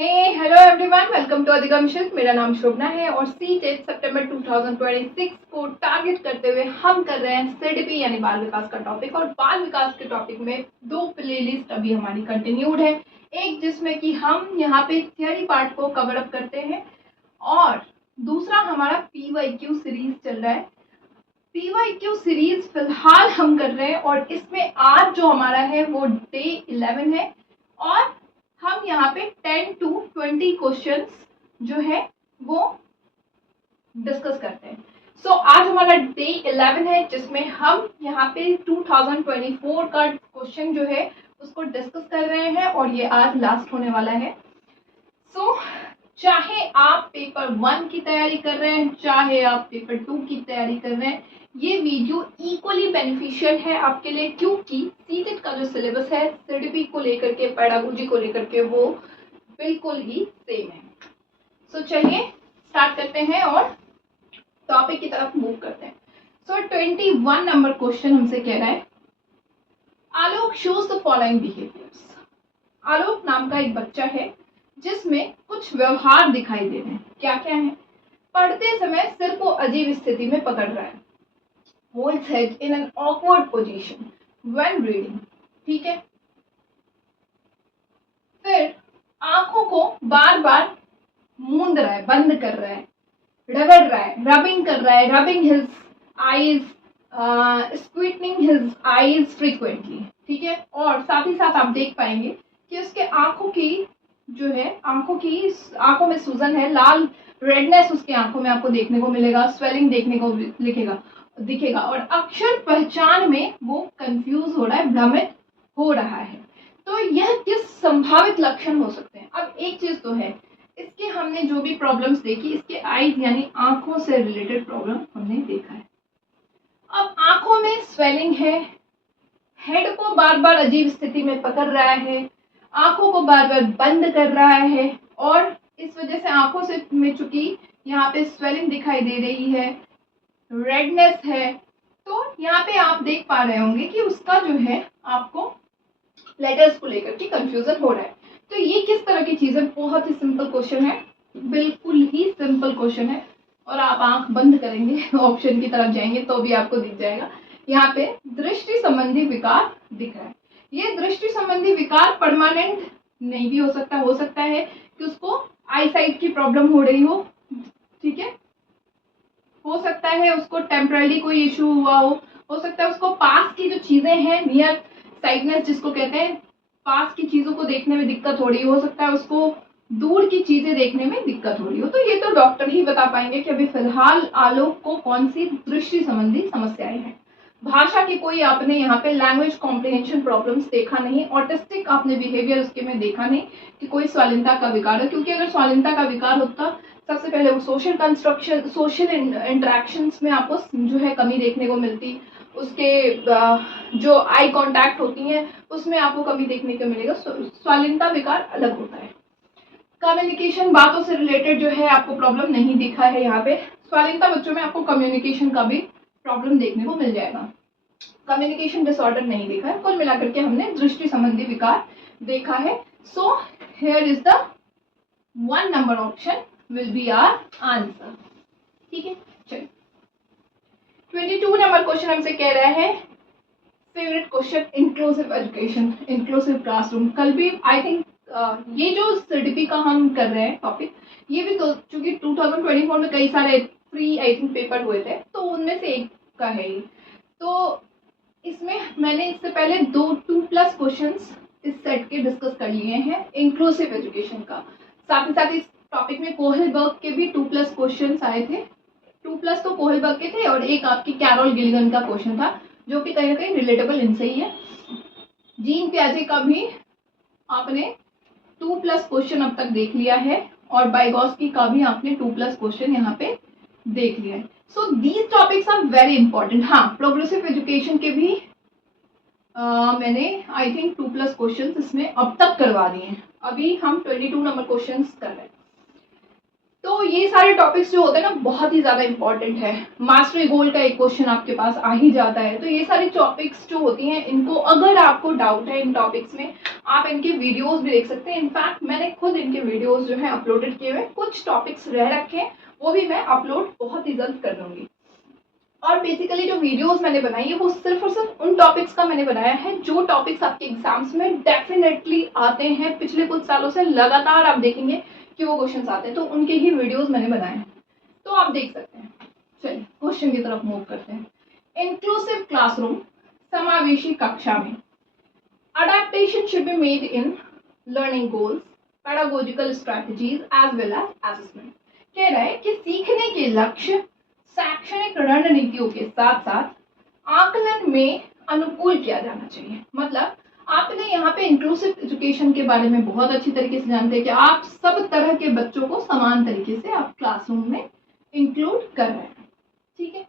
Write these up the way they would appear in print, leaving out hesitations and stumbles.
Hey hello everyone, welcome to अधिगमशित। मेरा नाम शोभना है और सीटेट सितंबर 2026 को टारगेट करते हुए हम कर रहे हैं सीडीपी यानी बाल विकास का टॉपिक। और बाल विकास के टॉपिक में दो प्लेलिस्ट अभी हमारी कंटिन्यूड है। एक जिसमें कि हम यहाँ पे थियरी पार्ट को कवर अप करते हैं और दूसरा हमारा पीवाईक्यू सीरीज चल रहा है। पीवाईक्यू सीरीज फिलहाल हम कर रहे हैं और इसमें आज जो हमारा है वो डे 11 है और हम यहाँ पे 10 to 20 क्वेश्चंस जो है वो डिस्कस करते हैं। सो आज हमारा डे 11 है जिसमें हम यहाँ पे 2024 का क्वेश्चन जो है उसको डिस्कस कर रहे हैं और ये आज लास्ट होने वाला है। सो चाहे आप पेपर 1 की तैयारी कर रहे हैं, चाहे आप पेपर 2 की तैयारी कर रहे हैं, ये वीडियो इक्वली बेनिफिशियल है आपके लिए, क्योंकि सीटेट का जो सिलेबस है सीडीपी को लेकर के, पेडागोजी को लेकर के वो बिल्कुल ही सेम है। सो चलिए स्टार्ट करते हैं और टॉपिक की तरफ मूव करते हैं। सो 21 नंबर क्वेश्चन हमसे कह रहा है, आलोक शोज द फॉलोइंग बिहेवियर्स। आलोक नाम का एक बच्चा है जिसमें कुछ व्यवहार दिखाई दे रहे हैं। क्या क्या है? पढ़ते समय सिर को अजीब स्थिति में पकड़ रहा है, holds head in an awkward position when reading। ठीक है। फिर आंखों को बार बार मूंद रहा है, बंद कर रहा है, रगड़ रहा है, रबिंग कर रहा है, rubbing his eyes, squinting his eyes frequently. ठीक है। और साथ ही साथ आप देख पाएंगे कि उसके आंखों की जो है, आंखों में सूजन है, लाल रेडनेस उसके आंखों में आपको देखने को मिलेगा, स्वेलिंग देखने को दिखेगा और अक्षर पहचान में वो कंफ्यूज हो रहा है, भ्रमित हो रहा है। तो यह किस संभावित लक्षण हो सकते हैं? अब एक चीज तो है, इसके हमने जो भी प्रॉब्लम्स देखी, इसके आईज यानी आंखों से रिलेटेड प्रॉब्लम हमने देखा है। अब आंखों में स्वेलिंग है, हेड को बार बार अजीब स्थिति में पकड़ रहा है, आंखों को बार बार बंद कर रहा है और इस वजह से आंखों से में चूंकि यहाँ पे स्वेलिंग दिखाई दे रही है, रेडनेस है, तो यहाँ पे आप देख पा रहे होंगे कि उसका जो है आपको लेटर्स को लेकर के कंफ्यूजन हो रहा है। तो ये किस तरह की चीज है? बहुत ही सिंपल क्वेश्चन है, बिल्कुल ही सिंपल क्वेश्चन है। और आप आंख बंद करेंगे ऑप्शन की तरफ जाएंगे तो भी आपको दिख जाएगा। यहाँ पे दृष्टि संबंधी विकार दिख रहा है। ये दृष्टि संबंधी विकार परमानेंट नहीं भी हो सकता है कि उसको आई साइट की प्रॉब्लम हो रही हो। ठीक है। हो सकता है उसको टेम्पररी कोई इशू हुआ हो सकता है उसको पास की जो चीजें हैं, नियर साइटनेस जिसको कहते हैं, पास की चीजों को देखने में दिक्कत हो रही हो सकता है उसको दूर की चीजें देखने में दिक्कत हो रही हो। तो ये तो डॉक्टर ही बता पाएंगे कि अभी फिलहाल आलोक को कौन सी दृष्टि संबंधी समस्याएं हैं। भाषा की कोई आपने यहाँ पे लैंग्वेज कॉम्प्रिहेंशन प्रॉब्लम्स देखा नहीं, ऑटिस्टिक आपने बिहेवियर उसके में देखा नहीं कि कोई स्वालीनता का विकार है, क्योंकि अगर स्वालीनता का विकार होता सबसे पहले वो सोशल कंस्ट्रक्शन, सोशल इंटरेक्शंस में आपको जो है कमी देखने को मिलती, उसके जो आई कांटेक्ट होती हैं उसमें आपको कमी देखने को मिलेगा। स्वालीनता विकार अलग होता है। कम्युनिकेशन, बातों से रिलेटेड जो है आपको प्रॉब्लम नहीं दिखा है यहाँ पे। स्वालीनता बच्चों में आपको कम्युनिकेशन का भी प्रॉब्लम देखने को मिल जाएगा, कम्युनिकेशन डिसऑर्डर नहीं देखा है। कुल मिलाकर के हमने दृष्टि संबंधी विकार देखा है। So here is the 1 number option will be our answer. ठीक है। चलिए 22 नंबर क्वेश्चन हमसे कह रहा है, favourite question, inclusive education, inclusive classroom. कल भी आई थिंक ये जो सीडीपी का हम कर रहे हैं टॉपिक, ये भी तो चूंकि 2024 में कई सारे फ्री आई थिंक पेपर हुए थे तो उनमें से एक का है ये। तो इसमें मैंने इससे पहले 2+ क्वेश्चंस इस सेट के डिस्कस कर लिए हैं इंक्लूसिव एजुकेशन का। साथ ही साथ इस टॉपिक में कोहलबर्ग के भी 2+ क्वेश्चंस आए थे। 2+ तो कोहलबर्ग के थे और एक आपकी कैरोल गिलिगन का क्वेश्चन था जो कि कहीं ना कहीं रिलेटेबल इनसे ही है। जीन प्याजे का भी आपने 2+ क्वेश्चन अब तक देख लिया है और बाइगॉस्की का भी आपने 2+ क्वेश्चन यहाँ पे देख लिया है। So these topics are very important. हाँ, प्रोग्रेसिव एजुकेशन के भी मैंने आई थिंक 2+ क्वेश्चन इसमें अब तक करवा दिए हैं। अभी हम 22 नंबर क्वेश्चन कर रहे हैं। तो ये सारे टॉपिक्स जो होते हैं ना बहुत ही ज़्यादा इंपॉर्टेंट है। मास्टरी गोल का एक क्वेश्चन आपके पास आ ही जाता है। तो ये सारी टॉपिक्स जो होती हैं, इनको अगर आपको डाउट है इन टॉपिक्स में, आप इनके वीडियोस भी देख सकते हैं। इनफैक्ट मैंने खुद इनके वीडियोस जो है अपलोडेड किए हुए, कुछ टॉपिक्स रह रखे हैं, वो भी मैं अपलोड बहुत ही जल्द कर दूंगी। और बेसिकली जो वीडियोस मैंने बनाई है वो सिर्फ और सिर्फ उन टॉपिक्स का मैंने बनाया है जो टॉपिक्स आपके एग्जाम्स में डेफिनेटली आते हैं। पिछले कुछ सालों से लगातार आप देखेंगे कि वो क्वेश्चंस आते हैं, तो उनके ही वीडियोस मैंने बनाए हैं, तो आप देख सकते हैं। चलिए क्वेश्चन की तरफ मूव करते हैं। इंक्लूसिव क्लासरूम, समावेशी कक्षा में adaptation should be made in learning goals, pedagogical strategies as well as assessment. कह रहा है कि सीखने के लक्ष्य शैक्षणिक रणनीतियों के साथ साथ आकलन में अनुकूल किया जाना चाहिए। मतलब आपने यहाँ पे इंक्लूसिव एजुकेशन के बारे में बहुत अच्छी तरीके से जानते हैं कि आप सब तरह के बच्चों को समान तरीके से आप क्लासरूम में इंक्लूड कर रहे हैं। ठीक है,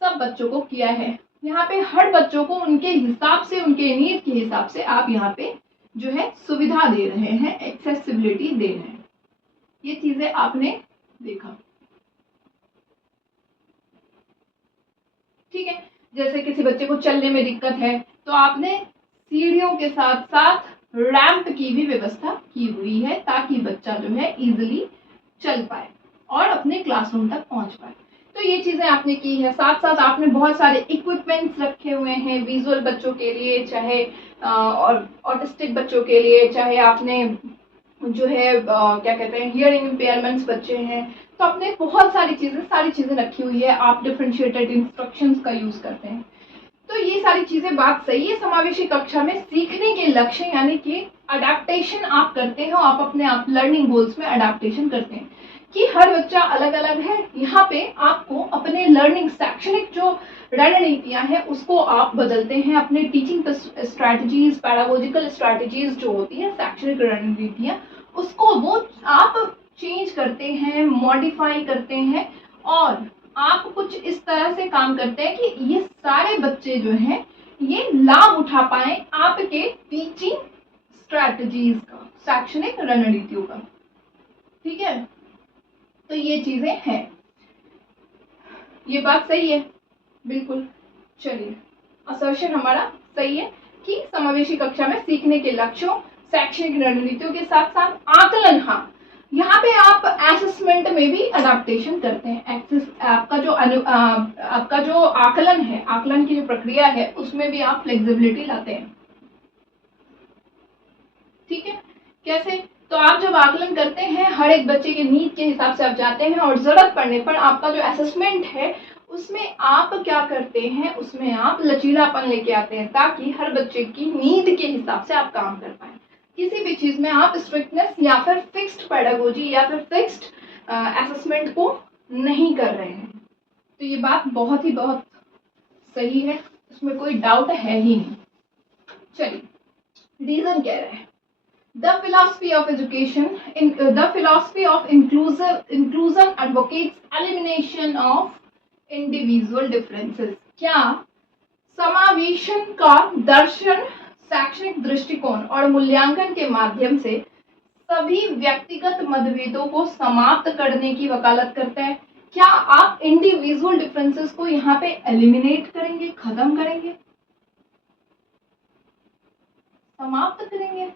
सब बच्चों को किया है। यहाँ पे हर बच्चों को उनके हिसाब से, उनके नीड के हिसाब से आप यहाँ पे जो है सुविधा दे रहे हैं, एक्सेसिबिलिटी दे रहे हैं। ये चीजें आपने देखा। ठीक है, जैसे किसी बच्चे को चलने में दिक्कत है तो आपने सीढ़ियों के साथ साथ रैंप की भी व्यवस्था की हुई है ताकि बच्चा जो है इजीली चल पाए और अपने क्लासरूम तक पहुंच पाए। तो ये चीजें आपने की है। साथ साथ आपने बहुत सारे इक्विपमेंट्स रखे हुए हैं विजुअल बच्चों के लिए, चाहे और ऑटिस्टिक बच्चों के लिए, चाहे आपने जो है क्या कहते हैं हियरिंग इम्पेयरमेंट्स बच्चे हैं, तो आपने बहुत सारी चीजें रखी हुई है। आप डिफरेंशिएटेड इंस्ट्रक्शंस का यूज करते हैं। तो ये सारी चीजें बात सही है। समावेशी कक्षा में सीखने के लक्ष्य यानी कि अडेप्टेशन आप करते हैं, आप अपने आप लर्निंग गोल्स में अडेप्टेशन करते हैं कि हर बच्चा अलग अलग है। यहाँ पे आपको अपने लर्निंग शैक्षणिक जो रणनीतियां हैं उसको आप बदलते हैं, अपने टीचिंग स्ट्रैटेजीज, पैडागोजिकल स्ट्रैटेजीज जो होती है शैक्षणिक रणनीतियां, उसको वो आप चेंज करते हैं, मॉडिफाई करते हैं और आप कुछ इस तरह से काम करते हैं कि ये सारे बच्चे जो हैं ये लाभ उठा पाए आपके टीचिंग स्ट्रैटेजीज का, शैक्षणिक रणनीतियों का। ठीक है, तो ये चीजें हैं। ये बात सही है, बिल्कुल। चलिए, असर्शन हमारा सही है कि समावेशी कक्षा में सीखने के लक्ष्यों, शैक्षणिक रणनीतियों के साथ साथ आकलन, हाँ यहाँ पे आप असेसमेंट में भी अडेप्टेशन करते हैं। आपका जो आकलन है, आकलन की जो प्रक्रिया है उसमें भी आप फ्लेक्सिबिलिटी लाते हैं। ठीक है, कैसे? तो आप जब आकलन करते हैं हर एक बच्चे के नीड के हिसाब से आप जाते हैं और जरूरत पड़ने पर आपका जो असेसमेंट है उसमें आप क्या करते हैं, उसमें आप लचीलापन लेके आते हैं ताकि हर बच्चे की नीड के हिसाब से आप काम कर पाए। किसी भी चीज में आप स्ट्रिक्टनेस या फिर फिक्स्ड पेडागोजी या फिर फिक्स्ड असेसमेंट को नहीं कर रहे हैं। तो ये बात बहुत सही है, उसमें कोई डाउट है ही नहीं। चलिए, रीजन कह रहे हैं the philosophy of education the philosophy of inclusion advocates elimination of individual differences। क्या समावेशन का दर्शन शैक्षणिक दृष्टिकोण और मूल्यांकन के माध्यम से सभी व्यक्तिगत मतभेदों को समाप्त करने की वकालत करता है? क्या आप इंडिविजुअल डिफरेंसेस को यहाँ पे एलिमिनेट करेंगे, खत्म करेंगे, समाप्त करेंगे?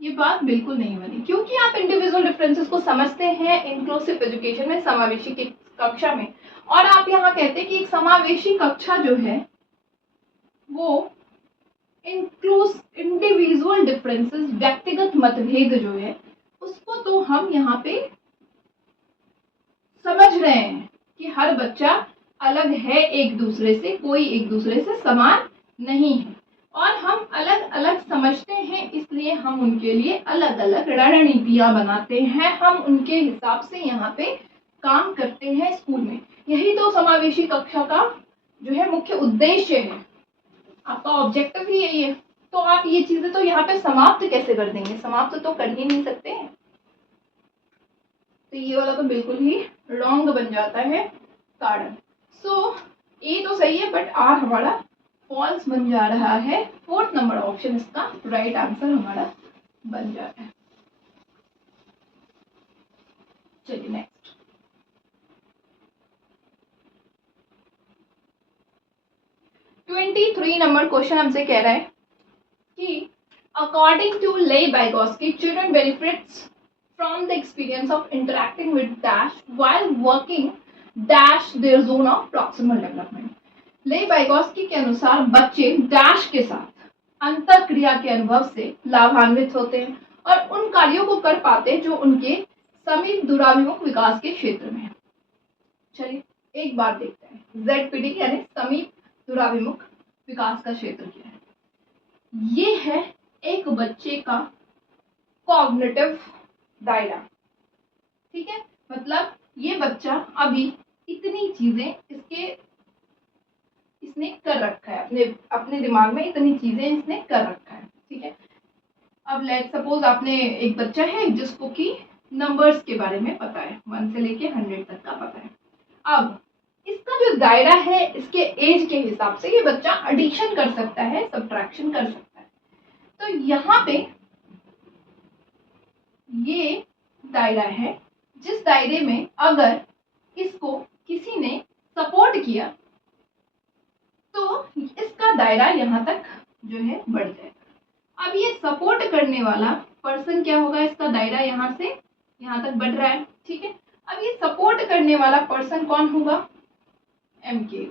ये बात बिल्कुल नहीं बनी, क्योंकि आप इंडिविजुअल डिफरेंसेस को समझते हैं इंक्लूसिव एजुकेशन में, समावेशी की कक्षा में, और आप यहाँ कहते हैं कि एक समावेशी कक्षा जो है वो इंडिविजुअल डिफरेंसेस, व्यक्तिगत मतभेद जो है उसको तो हम यहाँ पे समझ रहे हैं कि हर बच्चा अलग है एक दूसरे से, कोई एक दूसरे से समान नहीं है और हम अलग अलग समझते हैं, इसलिए हम उनके लिए अलग अलग रणनीतियां बनाते हैं, हम उनके हिसाब से यहाँ पे काम करते हैं स्कूल में। यही तो समावेशी कक्षा का जो है मुख्य उद्देश्य है, आपका ऑब्जेक्टिव ही यही है। तो आप ये चीजें तो यहाँ पे समाप्त कैसे कर देंगे? समाप्त तो कर ही नहीं सकते। तो ये वाला तो बिल्कुल ही रॉन्ग बन जाता है कारण। सो ए तो सही है बट आर हमारा फॉल्स बन जा रहा है। 4th नंबर ऑप्शन इसका राइट आंसर हमारा बन जाता है। चलिए नेक्स्ट। ट्वेंटी नंबर क्वेश्चन हमसे कह रहा है कि according to Lev Vygotsky children benefits from the experience of interacting with dash while working dash their zone of proximal development. Lev Vygotsky के अनुसार बच्चे डैश के साथ अंतःक्रिया के अनुभव से लाभान्वित होते हैं और उन कार्यों को कर पाते हैं जो उनके समीप दूराभिमुख विकास के क्षेत्र में है। चलिए एक बार देखते हैं ZPD यानी समीप दूराभिमुख विकास का क्षेत्र क्या है। ये है एक बच्चे का कॉग्निटिव दायरा, ठीक है। मतलब ये बच्चा अभी इतनी चीजें इसने कर रखा है, अपने दिमाग में इतनी चीजें इसने कर रखा है, ठीक है। अब लेट सपोज आपने एक बच्चा है जिसको कि नंबर्स के बारे में पता है, 1 से लेके 100 तक का पता है। अब इसका जो दायरा है, इसके एज के हिसाब से ये बच्चा एडिशन कर सकता है, सब्ट्रैक्शन कर सकता है। तो यहाँ पे ये दायरा है जिस दायरे में अगर इसको किसी ने सपोर्ट किया तो इसका दायरा यहाँ तक जो है बढ़ जाएगा। अब ये सपोर्ट करने वाला पर्सन क्या होगा, इसका दायरा यहाँ से यहाँ तक बढ़ रहा है, ठीक है। अब ये सपोर्ट करने वाला पर्सन कौन होगा, MK,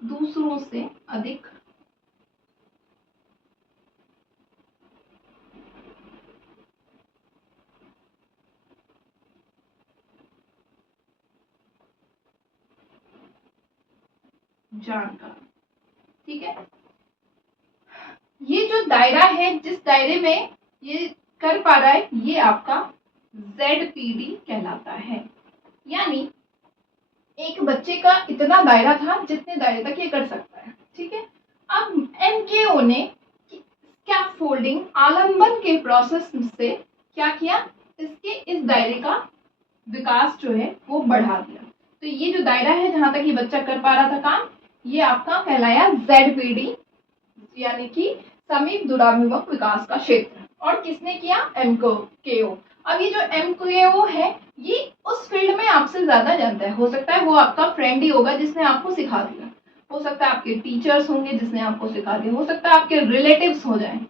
दूसरों से अधिक जानकार, ठीक है। ये जो दायरा है, जिस दायरे में ये कर पा रहा है, ये आपका ZPD कहलाता है। यानी एक बच्चे का इतना दायरा था जितने दायरे तक ये कर सकता है, ठीक है। अब MKO ने स्कैफोल्डिंग आलंबन के प्रोसेस से क्या किया, इसके इस दायरे का विकास जो है वो बढ़ा दिया। तो ये जो दायरा है जहां तक ये बच्चा कर पा रहा था काम, ये आपका कहलाया ZPD यानी कि समीप दूराभिमुख विकास का क्षेत्र। और किसने किया, MKO। अब ये जो MKO है ये उस फील्ड में आपसे ज्यादा जानता है। हो सकता है वो आपका फ्रेंड ही होगा जिसने आपको सिखा दिया, हो सकता है आपके टीचर्स होंगे जिसने आपको सिखा दिया, हो सकता है आपके रिलेटिव्स हो जाएं,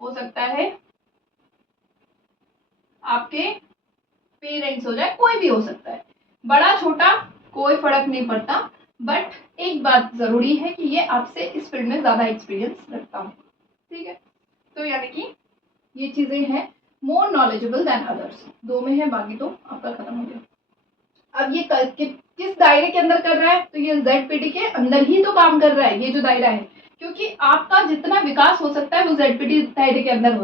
हो सकता है आपके पेरेंट्स हो जाए, कोई भी हो सकता है, बड़ा छोटा कोई फर्क नहीं पड़ता। बट एक बात जरूरी है कि ये आपसे इस फील्ड में ज्यादा एक्सपीरियंस रखता हो, ठीक है। तो यानी कि ये चीजें हैं मोर नॉलेजेबल देन अदर्स, 2 में है, बाकी तो आपका खत्म हो गया। अब ये किस दायरे के अंदर कर रहा है, तो ये ZPD के अंदर ही तो काम कर रहा है, ये जो दायरा है, क्योंकि आपका जितना विकास हो सकता है वो ZPD दायरे के अंदर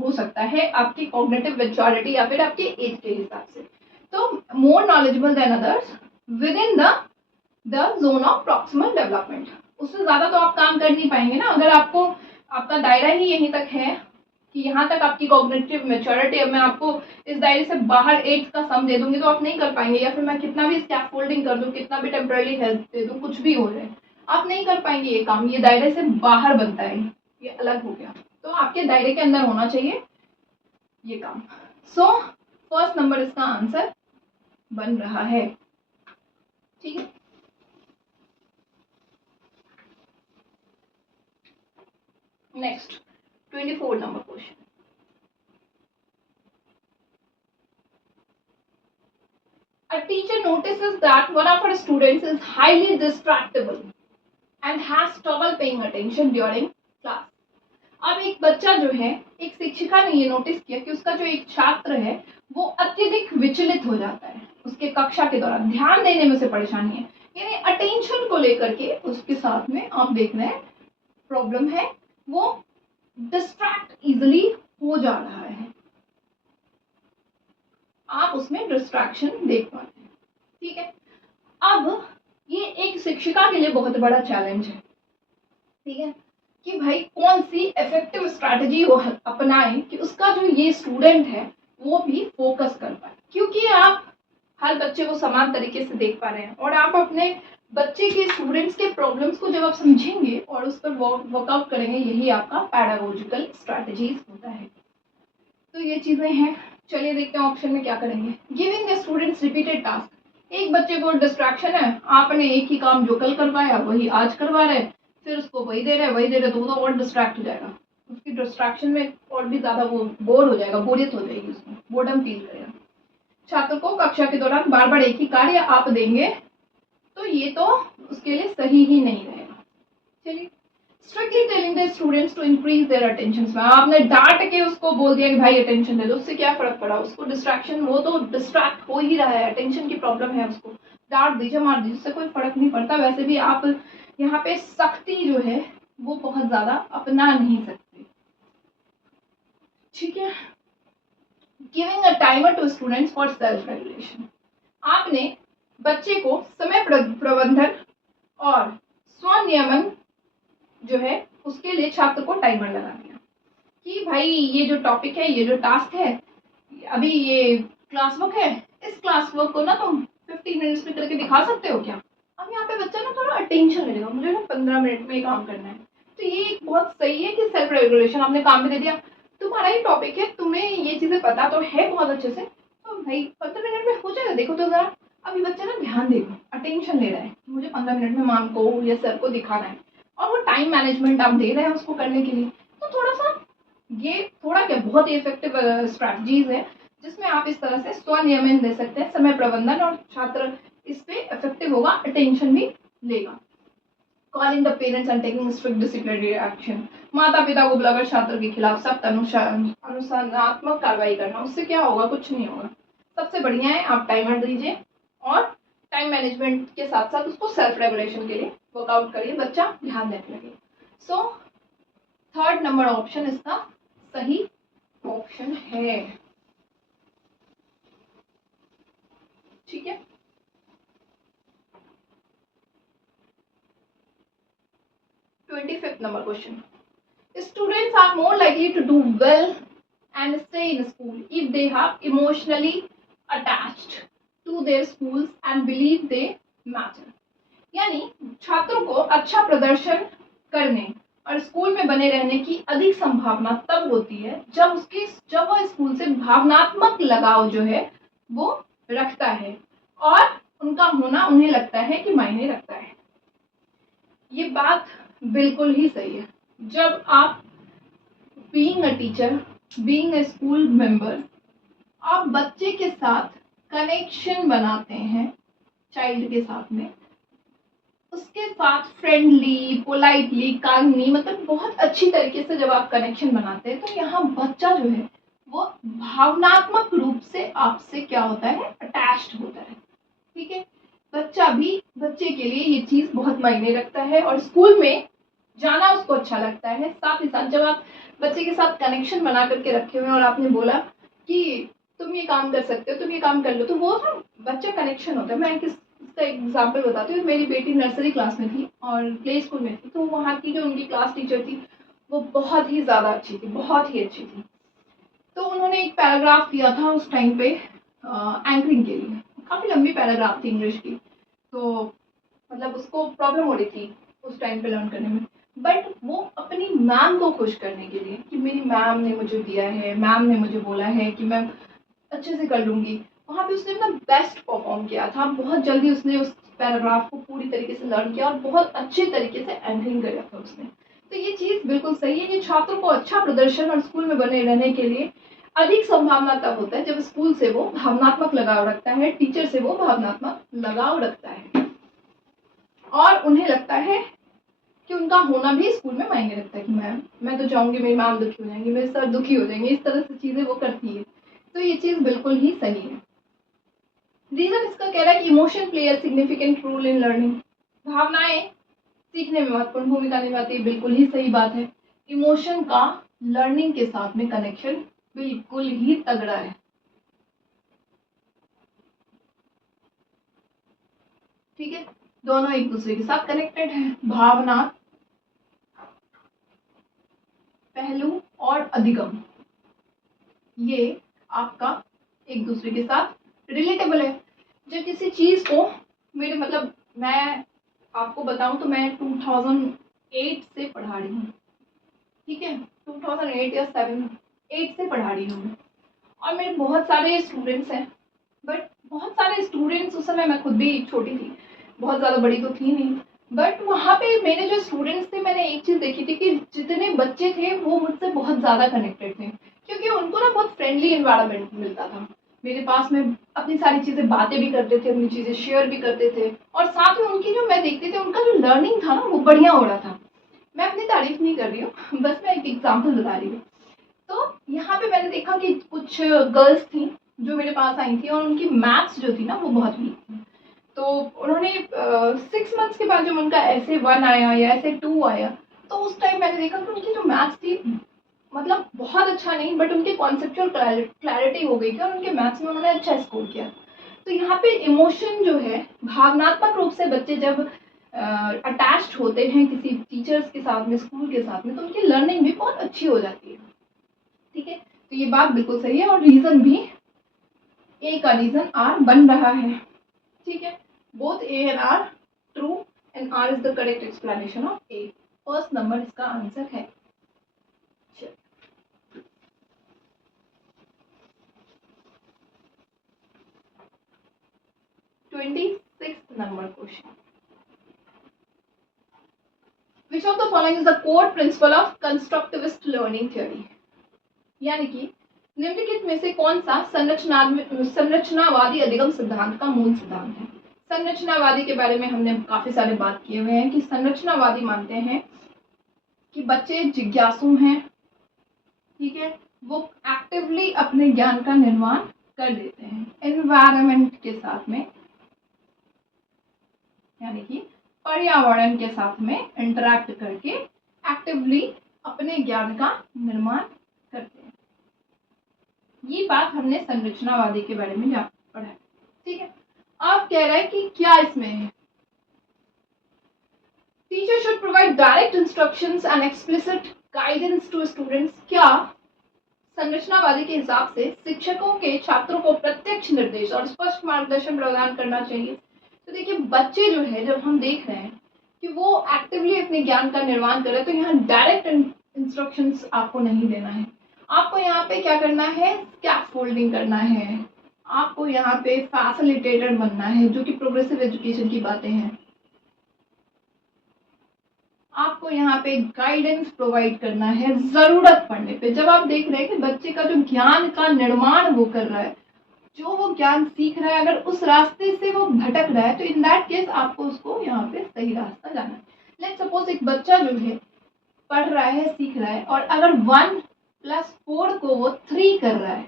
हो सकता है आपकी कॉग्निटिव मैच्योरिटी या फिर आपके एज के हिसाब से। तो more knowledgeable than others with in the zone of proximal development, उससे ज्यादा तो आप काम कर नहीं पाएंगे ना। अगर आपको आपका दायरा ही यहीं तक है कि यहाँ तक आपकी कॉग्निटिव मैच्योरिटी, अब मैं आपको इस दायरे से बाहर एज का सम दे दूंगी तो आप नहीं कर पाएंगे, या फिर मैं कितना भी स्कैफोल्डिंग कर दूं, कितना भी टेम्पररी हेल्प दे दूं, कुछ भी हो जाए, आप नहीं कर पाएंगे ये काम। ये दायरे से बाहर बनता है, ये अलग हो गया। तो आपके दायरे के अंदर होना चाहिए ये काम। सो फर्स्ट नंबर इसका आंसर बन रहा है, ठीक है। Next 24 number question. A teacher notices that one of her students is highly distractible and has trouble paying attention during class. अब एक बच्चा जो है, एक शिक्षिका ने ये नोटिस किया कि उसका जो एक छात्र है वो अत्यधिक विचलित हो जाता है उसके कक्षा के दौरान, ध्यान देने में से परेशानी है, यानी अटेंशन को लेकर के उसके साथ में आप देख रहे हैं प्रॉब्लम है, वो डिस्ट्रैक्ट इजिली हो जा रहा है, आप उसमें डिस्ट्रैक्शन देख पाते हैं, ठीक है। अब ये एक शिक्षिका के लिए बहुत बड़ा चैलेंज है, ठीक है, कि भाई कौन सी इफेक्टिव स्ट्रैटेजी वो अपनाए कि उसका जो ये स्टूडेंट है वो भी फोकस कर पाए, क्योंकि आप हर बच्चे को समान तरीके से देख पा रहे हैं और आप अपने बच्चे के स्टूडेंट्स के प्रॉब्लम्स को जब आप समझेंगे और उस पर वर्कआउट करेंगे, यही आपका पैडागोजिकल स्ट्रैटेजीज होता है। तो ये चीजें हैं चलिए देखते हैं ऑप्शन में क्या करेंगे। Giving the students repeated task, एक बच्चे को डिस्ट्रैक्शन है, आपने एक ही काम जो कल करवाया वही आज करवा रहे, फिर उसको वही दे रहे तो वो तो और डिस्ट्रैक्ट हो जाएगा, उसकी डिस्ट्रैक्शन में और भी ज्यादा वो बोर हो जाएगा, बोरियत हो जाएगी, उसको बोर्डम फील करेगा। छात्र को कक्षा के दौरान बार बार एक ही कार्य आप देंगे तो ये तो उसके लिए सही ही नहीं रहेगा। चलिए, strictly telling the students to increase their attention, आपने डांट के उसको बोल दिया कि भाई अटेंशन दे दो, उससे क्या फर्क पड़ा, उसको डिस्ट्रैक्शन, वो तो डिस्ट्रैक्ट हो ही रहा है, अटेंशन की प्रॉब्लम है उसको, डांट दीजिए मार दीजिए, उससे कोई फर्क नहीं पड़ता। वैसे भी आप यहाँ पे सख्ती जो है वो बहुत ज्यादा अपना नहीं सकते, ठीक है। Giving a timer to students for self regulation, आपने बच्चे को समय प्रबंधन और स्वनियमन जो है उसके लिए छात्र को टाइमर लगा दिया कि भाई ये जो टॉपिक है, ये जो टास्क है, अभी ये क्लास वर्क है, इस क्लास वर्क को ना तुम 15 मिनट्स में करके दिखा सकते हो क्या। अब यहाँ पे बच्चा ना थोड़ा अटेंशन ले लेगा, मुझे ना 15 मिनट में ये काम करना है, तो ये एक बहुत सही है कि सेल्फ रेगुलेशन, आपने काम भी दे दिया, तुम्हारा ही टॉपिक है, तुम्हें ये चीजें पता तो है बहुत अच्छे से, तो भाई 15 मिनट में हो जाएगा, देखो तो जरा। अभी बच्चा ना ध्यान देगा, अटेंशन ले रहा है, मुझे 15 मिनट में मैम को या सर को दिखाना है, और वो टाइम मैनेजमेंट आप दे रहे हैं उसको करने के लिए, तो थोड़ा सा ये थोड़ा क्या बहुत ही इफेक्टिव स्ट्रैटेजीज है जिसमें आप इस तरह से स्वनियमन दे सकते हैं, समय प्रबंधन, और छात्र इस पे इफेक्टिव होगा, अटेंशन भी लेगा। Calling the parents and taking strict disciplinary action, माता पिता को बुलाकर छात्र के खिलाफ सख्त अनुशासनात्मक कार्रवाई करना, उससे क्या होगा, कुछ नहीं होगा। सबसे बढ़िया है आप टाइमर दीजिए और टाइम मैनेजमेंट के साथ साथ उसको सेल्फ रेगुलेशन के लिए वर्कआउट करिए, बच्चा ध्यान देने लगे। सो थर्ड नंबर ऑप्शन इसका सही ऑप्शन है, ठीक है। 25th number question, students are more likely to do well and stay in school if they have emotionally attached to their schools and believe they matter, यानी छात्रों को अच्छा प्रदर्शन करने और स्कूल में बने रहने की अधिक संभावना तब होती है जब वो स्कूल से भावनात्मक लगाव जो है वो रखता है और उनका होना उन्हें लगता है कि मायने रखता है। ये बात बिल्कुल ही सही है। जब आप being a teacher, being a school member, आप बच्चे के साथ कनेक्शन बनाते हैं, चाइल्ड के साथ में, उसके साथ फ्रेंडली, पोलाइटली, काइंडली, मतलब बहुत अच्छी तरीके से जब आप कनेक्शन बनाते हैं तो यहाँ बच्चा जो है वो भावनात्मक रूप से आपसे क्या होता है, अटैच्ड होता है, ठीक है। बच्चे के लिए ये चीज बहुत मायने रखता है और स्कूल में जाना उसको अच्छा लगता है। साथ ही साथ जब आप बच्चे के साथ कनेक्शन बना करके रखे हुए और आपने बोला कि तुम ये काम कर सकते हो, तुम ये काम कर लो, तो वो ना बच्चा कनेक्शन होता है। मैं इसका एग्जाम्पल बताती हूँ। मेरी बेटी नर्सरी क्लास में थी और प्ले स्कूल में थी, तो वहाँ की जो उनकी क्लास टीचर थी वो बहुत ही ज़्यादा अच्छी थी, बहुत ही अच्छी थी। तो उन्होंने एक पैराग्राफ दिया था उस टाइम पे एंकरिंग के लिए, काफ़ी लंबी पैराग्राफ थी इंग्लिश की, तो मतलब उसको प्रॉब्लम हो रही थी उस टाइम पे लर्न करने में, बट वो अपनी मैम को खुश करने के लिए कि मेरी मैम ने मुझे दिया है, मैम ने मुझे बोला है कि मैं अच्छे से कर लूँगी, वहाँ पे उसने अपना बेस्ट परफॉर्म किया था। बहुत जल्दी उसने उस पैराग्राफ को पूरी तरीके से लर्न किया और बहुत अच्छे तरीके से एंकरिंग करा था उसने। तो ये चीज़ बिल्कुल सही है, ये छात्रों को अच्छा प्रदर्शन और स्कूल में बने रहने के लिए अधिक संभावना तब होता है जब स्कूल से वो भावनात्मक लगाव रखता है, टीचर से वो भावनात्मक लगाव रखता है और उन्हें लगता है कि उनका होना भी स्कूल में मायने रखता है कि मैं तो चाहूंगी मेरी मैम दुखी हो जाएंगी, मेरे सर दुखी हो जाएंगे, इस तरह से चीजें वो करती है। तो ये चीज बिल्कुल ही सही है। रीजन इसका कह रहा है कि emotion play a significant role in learning, भावनाएं सीखने में महत्वपूर्ण भूमिका निभाती है, बिल्कुल ही सही बात है। इमोशन का लर्निंग के साथ में कनेक्शन बिल्कुल ही तगड़ा है, ठीक है। दोनों एक दूसरे के साथ कनेक्टेड है, भावना पहलू और अधिगम ये आपका एक दूसरे के साथ रिलेटेबल है। जब किसी चीज को मेरे मतलब मैं आपको बताऊं तो मैं 2008 से पढ़ा रही हूँ, ठीक है, 2008 या 7 8 से पढ़ा रही हूँ। और मेरे बहुत सारे स्टूडेंट्स हैं, बट बहुत सारे स्टूडेंट्स, उस समय मैं खुद भी छोटी थी, बहुत ज़्यादा बड़ी तो थी नहीं, बट वहाँ पे मेरे जो स्टूडेंट्स थे, मैंने एक चीज़ देखी थी कि जितने बच्चे थे वो मुझसे बहुत ज़्यादा कनेक्टेड थे, क्योंकि उनको ना बहुत फ्रेंडली इन्वायरमेंट मिलता था। मेरे पास में अपनी सारी चीज़ें बातें भी करते थे, अपनी चीज़ें शेयर भी करते थे, और साथ में उनकी जो मैं देखती थी उनका जो लर्निंग था ना वो बढ़िया हो रहा था। मैं अपनी तारीफ नहीं कर रही हूँ, बस मैं एक एग्जाम्पल बता रही हूँ। तो यहाँ पे मैंने देखा कि कुछ गर्ल्स थी जो मेरे पास आई थी, और उनकी मैथ्स जो थी ना वो बहुत वीक थी। तो उन्होंने 6 मंथ्स के बाद जब उनका ऐसे 1 आया या ऐसे 2 आया, तो उस टाइम मैंने देखा कि उनकी जो मैथ्स थी, मतलब बहुत अच्छा नहीं, बट उनके कॉन्सेप्चुअल क्लैरिटी हो गई थी, और उनके मैथ्स में उन्होंने अच्छा स्कोर किया। तो यहाँ पे इमोशन जो है, भावनात्मक रूप से बच्चे जब अटैच्ड होते हैं किसी टीचर्स के साथ में, स्कूल के साथ में, तो उनकी लर्निंग भी बहुत अच्छी हो जाती है। ठीक है, तो ये बात बिल्कुल सही है, और रीजन भी ए का रीजन आर बन रहा है। ठीक है, both A and R true, and R is the correct explanation of A. First number इसका आंसर है। 26th number question. Which of the following is the core principle of constructivist learning theory? यानी कि निम्नलिखित में से कौन सा संरचनावादी अधिगम सिद्धांत का मूल सिद्धांत है? संरचनावादी के बारे में हमने काफी सारे बात किए हुए हैं कि संरचनावादी मानते हैं कि बच्चे जिज्ञासु हैं, ठीक है, वो एक्टिवली अपने ज्ञान का निर्माण कर देते हैं एनवायरनमेंट के साथ में, यानी कि पर्यावरण के साथ में इंटरैक्ट करके एक्टिवली अपने ज्ञान का निर्माण करते हैं। ये बात हमने संरचनावादी के बारे में पढ़ा है। ठीक है, अब कह रहा है कि क्या इसमें है, teacher should provide direct instructions and explicit guidance to students. क्या संरचनावादी के हिसाब से शिक्षकों के छात्रों को प्रत्यक्ष निर्देश और स्पष्ट मार्गदर्शन प्रदान करना चाहिए? तो देखिए, बच्चे जो है, जब हम देख रहे हैं कि वो एक्टिवली अपने ज्ञान का निर्माण कर रहे हैं, तो यहाँ डायरेक्ट इंस्ट्रक्शंस आपको नहीं देना है। आपको यहाँ पे क्या करना है, स्कैफोल्डिंग करना है, आपको यहाँ पे फैसिलिटेटर बनना है, जो कि प्रोग्रेसिव एजुकेशन की बातें हैं। आपको यहाँ पे गाइडेंस प्रोवाइड करना है जरूरत पड़ने पे। जब आप देख रहे हैं कि बच्चे का जो ज्ञान का निर्माण वो कर रहा है, जो वो ज्ञान सीख रहा है, अगर उस रास्ते से वो भटक रहा है, तो इन दैट केस आपको उसको यहाँ पे सही रास्ता जाना है। लेट्स सपोज एक बच्चा जो है पढ़ रहा है, सीख रहा है, और अगर 1+4 को वो 3 कर रहा है,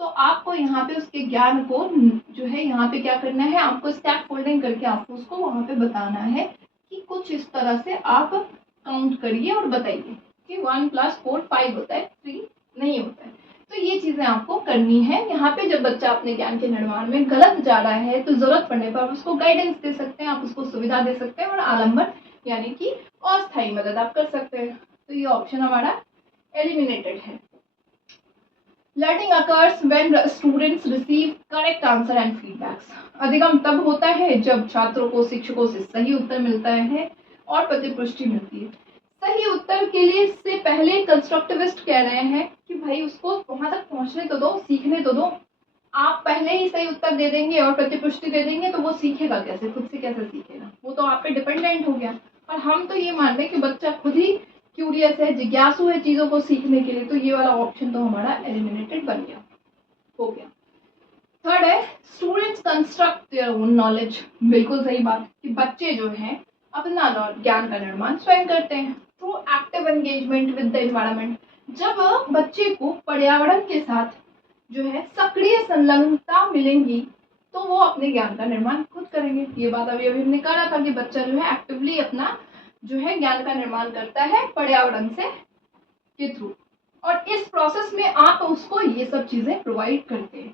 तो आपको यहाँ पे उसके ज्ञान को जो है यहाँ पे क्या करना है, आपको स्टैक फोल्डिंग करके आपको उसको वहाँ पे बताना है कि कुछ इस तरह से आप काउंट करिए और बताइए कि 1+4 5 होता है, 3 नहीं होता है। तो ये चीजें आपको करनी है। यहाँ पे जब बच्चा अपने ज्ञान के निर्माण में गलत जा रहा है, तो जरूरत पड़ने पर आप उसको गाइडेंस दे सकते हैं, आप उसको सुविधा दे सकते हैं, और आलम्बन यानी कि अस्थायी मदद आप कर सकते हैं। तो ये ऑप्शन हमारा एलिमिनेटेड है। Learning occurs when students receive correct answer and feedbacks. अधिगम तब होता है जब छात्रों को शिक्षकों से सही उत्तर मिलता है और प्रतिपुष्टि मिलती है। सही उत्तर के लिए से पहले कंस्ट्रक्टिविस्ट कह रहे हैं कि भाई उसको वहां तक पहुंचने तो दो, सीखने तो दो। आप पहले ही सही उत्तर दे देंगे और प्रतिपुष्टि दे देंगे तो वो सीखेगा कैसे, खुद से कैसे सीखेगा, वो तो आप पे डिपेंडेंट हो गया। और हम तो ये मान रहे हैं कि बच्चा खुद ही क्यूरियस है, जिज्ञासु है चीजों को सीखने के लिए, तो ये वाला ऑप्शन तो हमारा एलिमिनेटेड बन गया, हो गया। थर्ड है students construct their own knowledge. बिल्कुल सही बात कि बच्चे जो हैं अपना ज्ञान का निर्माण स्वयं करते हैं through active engagement with the environment. जब बच्चे को पर्यावरण के साथ जो है सक्रिय संलग्नता मिलेंगी, तो वो अपने ज्ञान का निर्माण खुद करेंगे। ये बात अभी हमने कहा था कि बच्चा जो है एक्टिवली अपना जो है ज्ञान का निर्माण करता है पर्यावरण से के थ्रू, और इस प्रोसेस में आप उसको ये सब चीजें प्रोवाइड करते हैं।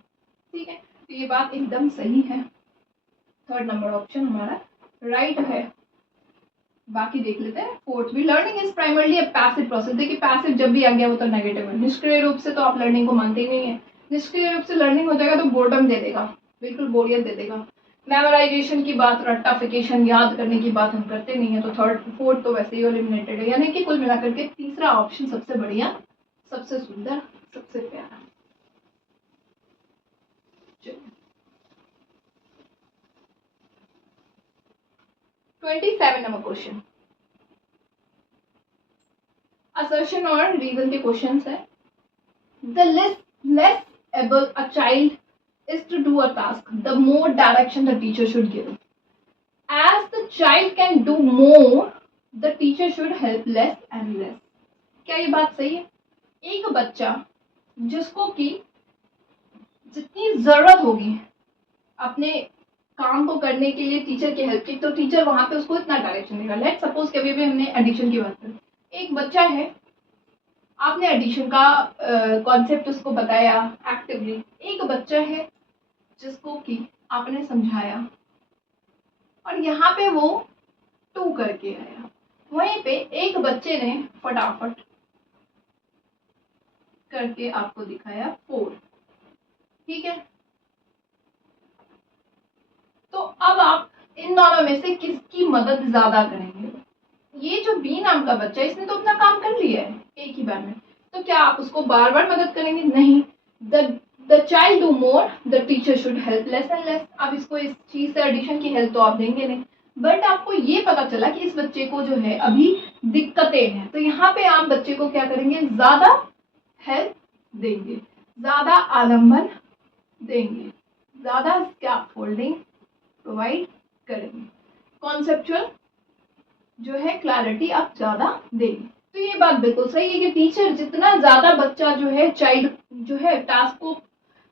ठीक है, तो ये बात एकदम सही है। थर्ड नंबर ऑप्शन हमारा राइट है। बाकी देख लेते हैं। फोर्थ भी, learning is primarily a passive process. देखिए, पैसिव जब भी आ गया वो तो नेगेटिव है। निष्क्रिय रूप से तो आप लर्निंग को मानते ही नहीं है। निष्क्रिय रूप से लर्निंग हो जाएगा तो बोर्डम दे देगा, बिल्कुल बोरियत दे देगा। मेमोराइजेशन की बात, रट्टाफिकेशन, याद करने की बात हम करते नहीं है, तो थर्ड फोर्थ तो वैसे ही एलिमिनेटेड है। यानी कि कुल मिलाकर के तीसरा ऑप्शन सबसे बढ़िया, सबसे सुंदर, सबसे प्यारा। 27 नंबर क्वेश्चन, असर्शन और रीजन के क्वेश्चंस है। The less able a child is to do a task the more direction the teacher should give. As the child can do more the teacher should help less and less. क्या ये बात सही है? एक बच्चा जिसको कि जितनी जरूरत होगी अपने काम को करने के लिए टीचर की हेल्प की, तो टीचर वहां पे उसको इतना डायरेक्शन देगा। लेट सपोज कभी भी हमने एडिशन की बात करें, एक बच्चा है, आपने एडिशन का कॉन्सेप्ट उसको बताया एक्टिवली। एक बच्चा है जिसको कि आपने समझाया और यहाँ पे वो 2 करके आया, वहीं पे एक बच्चे ने फटाफट करके आपको दिखाया 4। ठीक है, तो अब आप इन दोनों में से किसकी मदद ज्यादा करेंगे? ये जो बी नाम का बच्चा है इसने तो अपना काम कर लिया है एक ही बार में, तो क्या आप उसको बार बार मदद करेंगे? नहीं। The child do more the teacher should help less and less. अब इसको इस चीज से एडिशन की हेल्प तो आप देंगे नहीं, बट आपको ये पता चला कि इस बच्चे को जो है अभी दिक्कतें हैं, तो यहाँ पे आप बच्चे को क्या करेंगे? ज्यादा हेल्प देंगे, ज्यादा आलम्बन देंगे, ज्यादा स्कैफोल्डिंग प्रोवाइड करेंगे, कॉन्सेप्चुअल जो है क्लैरिटी आप ज्यादा देंगे। तो ये बात बिल्कुल सही है कि टीचर जितना ज्यादा बच्चा जो है चाइल्ड जो है टास्क को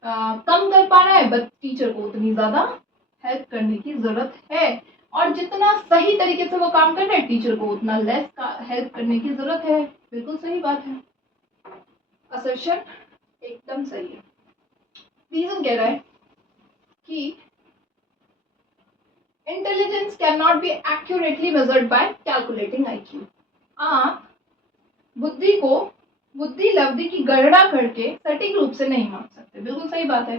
कम कर पा रहा है, बट टीचर को उतनी ज्यादा हेल्प करने की जरूरत है, और जितना सही तरीके से वो काम कर रहे हैं टीचर को उतना लेस हेल्प करने की जरूरत है। बिल्कुल सही बात है, असर्शन एकदम सही है। रीजन कह रहा है कि intelligence can not be accurately measured by calculating IQ। आप बुद्धि को बुद्धि लब्धि की गणना करके सटीक रूप से नहीं माप सकते। बिल्कुल सही बात है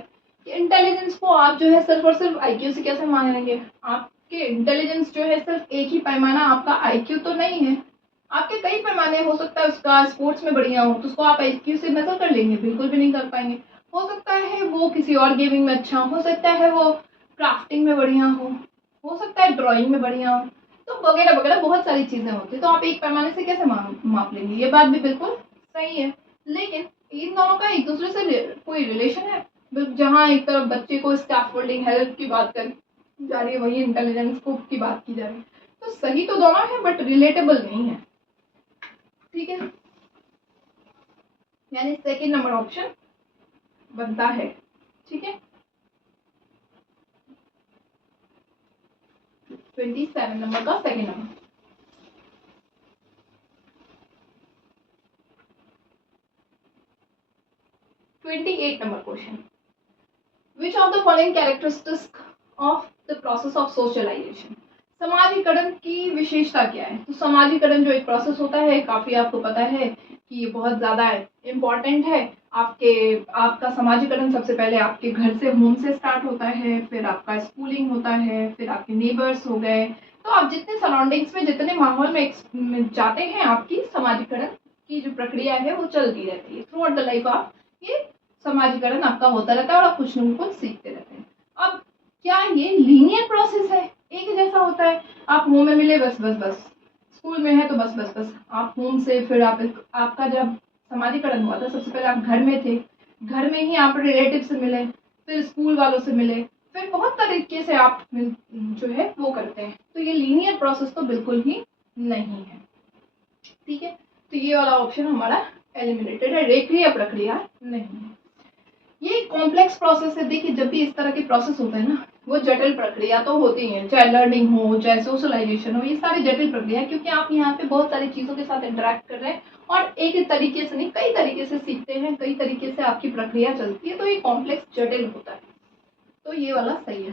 कि इंटेलिजेंस को आप जो है सिर्फ और सिर्फ IQ से कैसे मानेंगे? आपके इंटेलिजेंस जो है सिर्फ एक ही पैमाना आपका IQ तो नहीं है, आपके कई पैमाने हो सकता है। उसका स्पोर्ट्स में बढ़िया हो तो उसको आप IQ से मेजर कर लेंगे? बिल्कुल भी नहीं कर पाएंगे। हो सकता है वो किसी और गेमिंग में अच्छा हो सकता है, वो क्राफ्टिंग में बढ़िया हो सकता है ड्राइंग में बढ़िया हो, तो वगैरह वगैरह बहुत सारी चीजें होती है। तो आप एक पैमाने से कैसे माप लेंगे? ये बात भी बिल्कुल सही है, लेकिन इन दोनों का एक दूसरे से कोई रिलेशन है? जहाँ एक तरफ बच्चे को स्कैफोल्डिंग हेल्प की बात कर जा रही है, वही इंटेलिजेंस को की बात की जा रही है, तो सही तो दोनों है बट रिलेटेबल नहीं है। ठीक है, यानी सेकेंड नंबर ऑप्शन बनता है। ठीक है, 27 नंबर का second number. $28 number question. Which of the following characteristics of the process of socialization? समाजीकरण की विशेषता क्या है? तो समाजीकरण जो एक प्रोसेस होता है, काफी आपको पता है कि ये बहुत ज्यादा इम्पोर्टेंट है। आपका समाजीकरण सबसे पहले आपके घर से, होम से स्टार्ट होता है, फिर आपका स्कूलिंग होता है, फिर आपके नेबर्स हो गए। तो आप जितने सराउंडिंग्स में, जितने माहौल में जाते हैं, आपकी समाजीकरण की जो प्रक्रिया है वो चलती रहती है। थ्रू आउट द लाइफ आप ये समाजीकरण आपका होता रहता है और आप कुछ न कुछ सीखते रहते हैं। अब क्या ये लीनियर प्रोसेस है? एक जैसा होता है? आप होम में मिले बस बस बस, स्कूल में है तो बस बस बस, आप होम से फिर आपका जब समाजीकरण हुआ था सबसे पहले आप घर में थे, घर में ही आप रिलेटिव से मिले, फिर स्कूल वालों से मिले, फिर बहुत तरीके से आप जो है वो करते हैं। तो ये लीनियर प्रोसेस तो बिल्कुल ही नहीं है। ठीक है, तो ये वाला ऑप्शन हमारा एलिमिनेटेड है, रेखीय प्रक्रिया नहीं है। ये कॉम्प्लेक्स प्रोसेस है। देखिए, जब भी इस तरह के प्रोसेस होते हैं ना, वो जटिल प्रक्रिया तो होती है, चाहे लर्निंग हो, चाहे सोशलाइजेशन हो, ये सारी जटिल प्रक्रिया, क्योंकि आप यहाँ पे बहुत सारी चीजों के साथ इंटरेक्ट कर रहे हैं और एक तरीके से नहीं, कई तरीके से सीखते हैं, कई तरीके से आपकी प्रक्रिया चलती है, तो ये कॉम्प्लेक्स जटिल होता है। तो ये वाला सही है।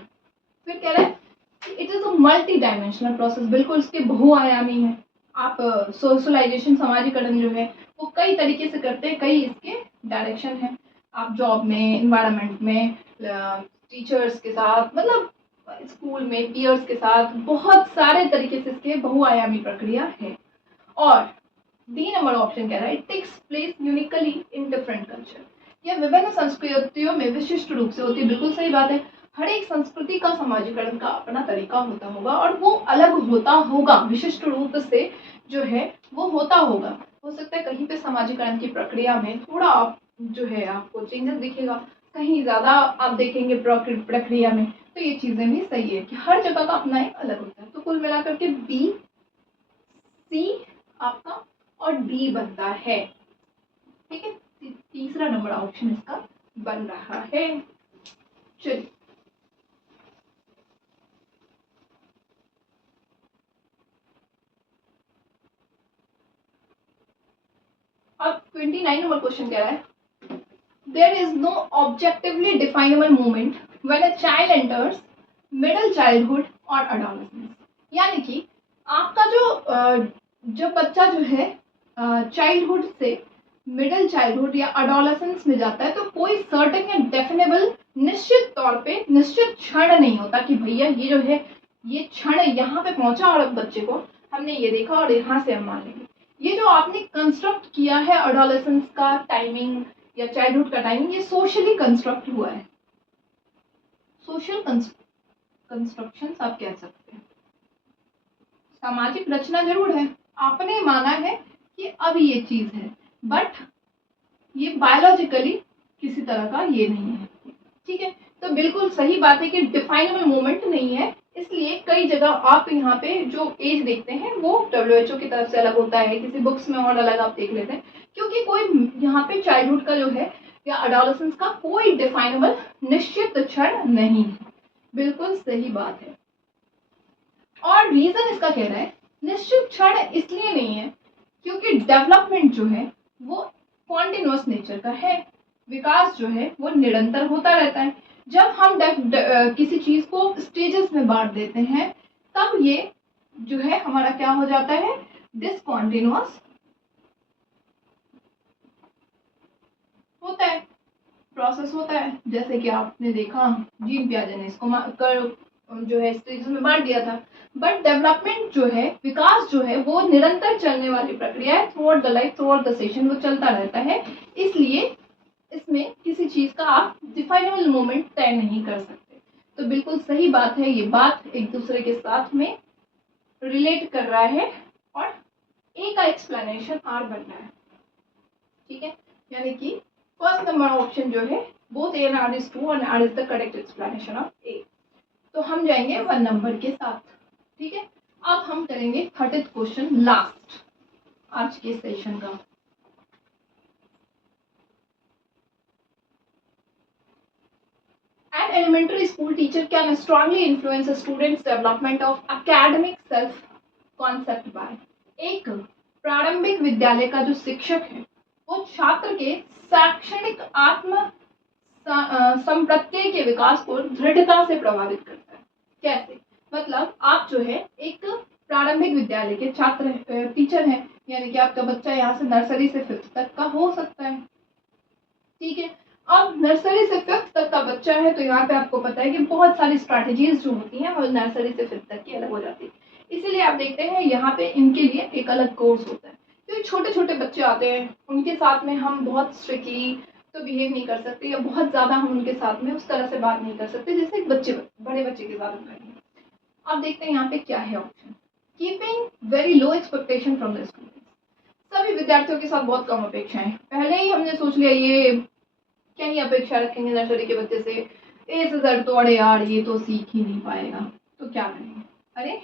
फिर कह रहे हैं it is a multi dimensional process. बिल्कुल, इसके बहुआयामी है। आप सोशलाइजेशन, समाजीकरण जो है वो कई तरीके से करते हैं, कई इसके डायरेक्शन है। आप जॉब में, इन्वायरमेंट में, टीचर्स के साथ, मतलब स्कूल में पीयर्स के साथ, बहुत सारे तरीके से इसके बहुआयामी प्रक्रिया है। और डी नंबर ऑप्शन कह रहा है it takes place uniquely in different culture. यह विभिन्न संस्कृतियों में विशिष्ट रूप से होती है। बिल्कुल सही बात है। हर एक संस्कृति का समाजीकरण का अपना तरीका होता होगा और वो अलग होता होगा, विशिष्ट रूप से जो है वो होता होगा। हो सकता है कहीं पे समाजीकरण की प्रक्रिया में थोड़ा आप जो है आपको चेंजेस दिखेगा, कहीं ज़्यादा आप देखेंगे प्रक्रिया में। तो ये चीज़ें भी सही है कि हर जगह का अपना एक अलग होता है। तो कुल मिलाकर के बी, सी आपका और डी बनता है। ठीक है, तीसरा नंबर ऑप्शन इसका बन रहा है। चलिए अब 29 नंबर क्वेश्चन कह रहा है, there is no objectively definable moment when a child enters middle childhood or adolescence। यानी कि आपका जो बच्चा जो है चाइल्डहुड से मिडिल चाइल्डहुड या अडोलेसेंस में जाता है, तो कोई सर्टेन या डेफिनेबल निश्चित तौर पे निश्चित क्षण नहीं होता कि भैया ये जो है ये क्षण यहाँ पे पहुंचा और बच्चे को हमने ये देखा और यहाँ से हम मान लेंगे। ये जो आपने कंस्ट्रक्ट किया है अडोलेसेंस का टाइमिंग या चाइल्डहुड का टाइमिंग, ये सोशली कंस्ट्रक्ट हुआ है। सोशल कंस्ट्रक्शन आप कह सकते हैं, सामाजिक रचना जरूर है, आपने माना है कि अब ये चीज है, बट ये बायोलॉजिकली किसी तरह का ये नहीं है। ठीक है, तो बिल्कुल सही बात है कि डिफाइनेबल मोमेंट नहीं है, इसलिए कई जगह आप यहाँ पे जो एज देखते हैं वो WHO की तरफ से अलग होता है, किसी बुक्स में और अलग आप देख लेते हैं, क्योंकि कोई यहाँ पे चाइल्डहुड का जो है या अडोलेसेंस का कोई डिफाइनेबल निश्चित क्षण नहीं है। बिल्कुल सही बात है। और रीजन इसका कह रहा है निश्चित क्षण इसलिए नहीं है क्योंकि डेवलपमेंट जो है वो कॉन्टिन्यूअस नेचर का है, विकास जो है वो निरंतर होता रहता है। जब हम किसी चीज को स्टेजेस में बांट देते हैं तब ये जो है हमारा क्या हो जाता है, डिसकॉन्टिन्यूअस होता है, प्रोसेस होता है। जैसे कि आपने देखा जीन पियाजे ने इसको जो है स्टेजेस में बांट दिया था। बट डेवलपमेंट जो है, विकास जो है वो निरंतर चलने वाली प्रक्रिया है, through out the life, through out the session वो चलता रहता है। इसलिए इसमें किसी चीज का आप डिफाइनेबल मोमेंट तय नहीं कर सकते। तो बिल्कुल सही बात है, ये बात एक दूसरे के साथ में रिलेट कर रहा है और ए का एक्सप्लेनेशन आर बन रहा है। ठीक है, यानी कि फर्स्ट नंबर ऑप्शन जो है both A and R is true and R is the correct explanation of A. तो हम जाएंगे 1 नंबर के साथ। ठीक है, अब हम करेंगे 30th क्वेश्चन, लास्ट आज के सेशन का। An elementary school teacher can strongly influence a student's development of academic self concept by। एक प्रारंभिक विद्यालय का जो शिक्षक है वो छात्र के शैक्षणिक आत्म संप्रत्यय के विकास को दृढ़ता से प्रभावित करता है। कैसे? मतलब आप जो है एक प्रारंभिक विद्यालय के छात्र टीचर हैं, यानी कि आपका बच्चा यहाँ से नर्सरी से 5th तक का हो सकता है। ठीक है, अब नर्सरी से 5th तक का बच्चा है तो यहाँ पे आपको पता है कि बहुत सारी स्ट्रैटेजीज जो होती हैं वो नर्सरी से 5th तक की अलग हो जाती है। इसीलिए आप देखते हैं यहाँ पे इनके लिए एक अलग कोर्स होता है, क्योंकि छोटे छोटे बच्चे आते हैं, उनके साथ में हम बहुत स्ट्रिक्टली तो बिहेव नहीं कर सकते या बहुत ज़्यादा हम उनके साथ में उस तरह से बात नहीं कर सकते जैसे एक बड़े बच्चे के साथ करेंगे। अब देखते हैं यहाँ पे क्या है option, keeping very low expectation from the students. सभी विद्यार्थियों के साथ बहुत कम अपेक्षाएं, पहले ही हमने सोच लिया ये क्या ही अपेक्षा रखेंगे नर्सरी के बच्चे से, ए से Z तो अरे यार ये तो सीख ही नहीं पाएगा, तो क्या करेंगे। अरे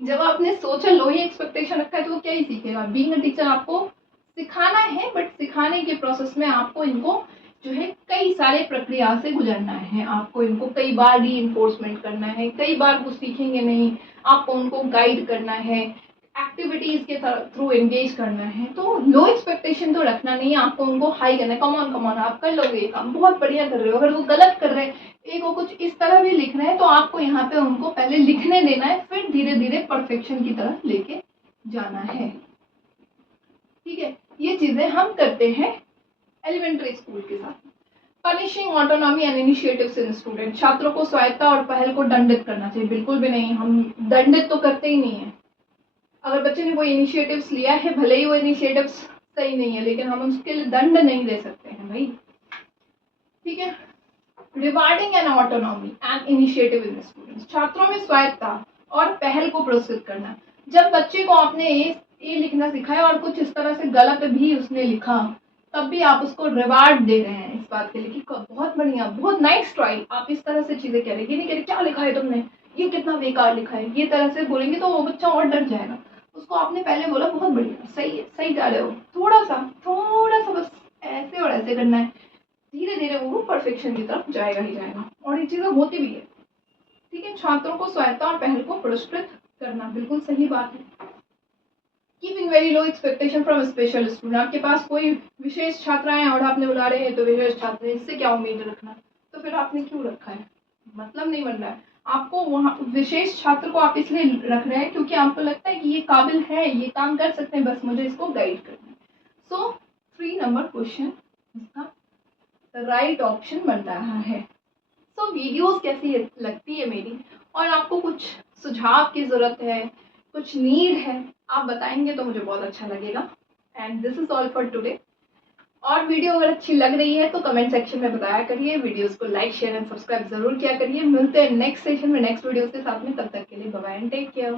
जब आपने सोचा लो ही एक्सपेक्टेशन रखा है तो वो क्या ही सीखेगा। बीइंग अ टीचर आपको सिखाना है, बट सिखाने के प्रोसेस में आपको इनको जो है कई सारे प्रक्रिया से गुजरना है, आपको इनको कई बार री-इन्फोर्समेंट करना है, कई बार वो सीखेंगे नहीं, आपको उनको गाइड करना है, एक्टिविटीज के थ्रू एंगेज करना है। तो लो एक्सपेक्टेशन तो रखना नहीं है, आपको उनको हाई करना है, कम ऑन आप कर लोगे ये काम, बहुत बढ़िया कर रहे हो। अगर वो गलत कर रहे हैं, एक को कुछ इस तरह भी लिख रहे हैं तो आपको यहाँ पे उनको पहले लिखने देना है, फिर धीरे धीरे परफेक्शन की तरफ लेके जाना है। ठीक है, ये चीजें हम करते हैं एलिमेंट्री स्कूल के साथ। Punishing autonomy and initiatives in student, छात्रों को स्वायत्ता और पहल को दंडित करना चाहिए, बिल्कुल भी नहीं, हम दंडित तो करते ही नहीं है। अगर बच्चे ने कोई इनिशिएटिव्स लिया है, भले ही वो इनिशिएटिव्स सही नहीं है, लेकिन हम उसके लिए दंड नहीं दे सकते हैं भाई। ठीक है, rewarding an autonomy and initiative in students, छात्रों में स्वायत्ता और पहल को पुरस्कृत करना। जब बच्चे को आपने ए लिखना सिखाया और कुछ इस तरह से गलत भी उसने लिखा, तब भी आप उसको रिवार्ड दे रहे हैं इस बात के लिए कि बहुत बढ़िया, बहुत नाइस ट्राई, आप इस तरह से चीजें कह रहे हैं। ये नहीं कह रहे क्या लिखा है तुमने, ये कितना बेकार लिखा है, ये तरह से बोलेंगे तो वो बच्चा और डर जाएगा। उसको आपने पहले बोला बहुत बढ़िया, सही है, सही जा रहे हो, थोड़ा सा बस ऐसे और ऐसे करना है, धीरे धीरे वो परफेक्शन की तरफ जाएगा ही जाएगा। और ये चीजें होती भी है। ठीक है, छात्रों को स्वायत्ता और पहल को पुरस्कृत करना बिल्कुल सही बात है। Keeping very low expectation from special student, आपके पास कोई विशेष छात्र आए और आपने बुला रहे हैं तो विशेष छात्र, इससे क्या उम्मीद रखना, तो फिर आपने क्यों रखा है, मतलब नहीं बन रहा है। आपको वहाँ विशेष छात्र को आप इसलिए रख रहे हैं क्योंकि आपको लगता है कि ये काबिल है, ये काम कर सकते हैं, बस मुझे इसको गाइड करना है। सो 3 नंबर क्वेश्चन इसका राइट ऑप्शन बन रहा है। सो वीडियोस कैसी लगती है मेरी, और आपको कुछ सुझाव की ज़रूरत है, कुछ नीड है, आप बताएंगे तो मुझे बहुत अच्छा लगेगा। And this is all for today. और वीडियो अगर अच्छी लग रही है तो कमेंट सेक्शन में बताया करिए, वीडियोस को लाइक शेयर एंड सब्सक्राइब जरूर किया करिए। मिलते हैं नेक्स्ट सेशन में नेक्स्ट वीडियोस के साथ में, तब तक के लिए bye bye and take care.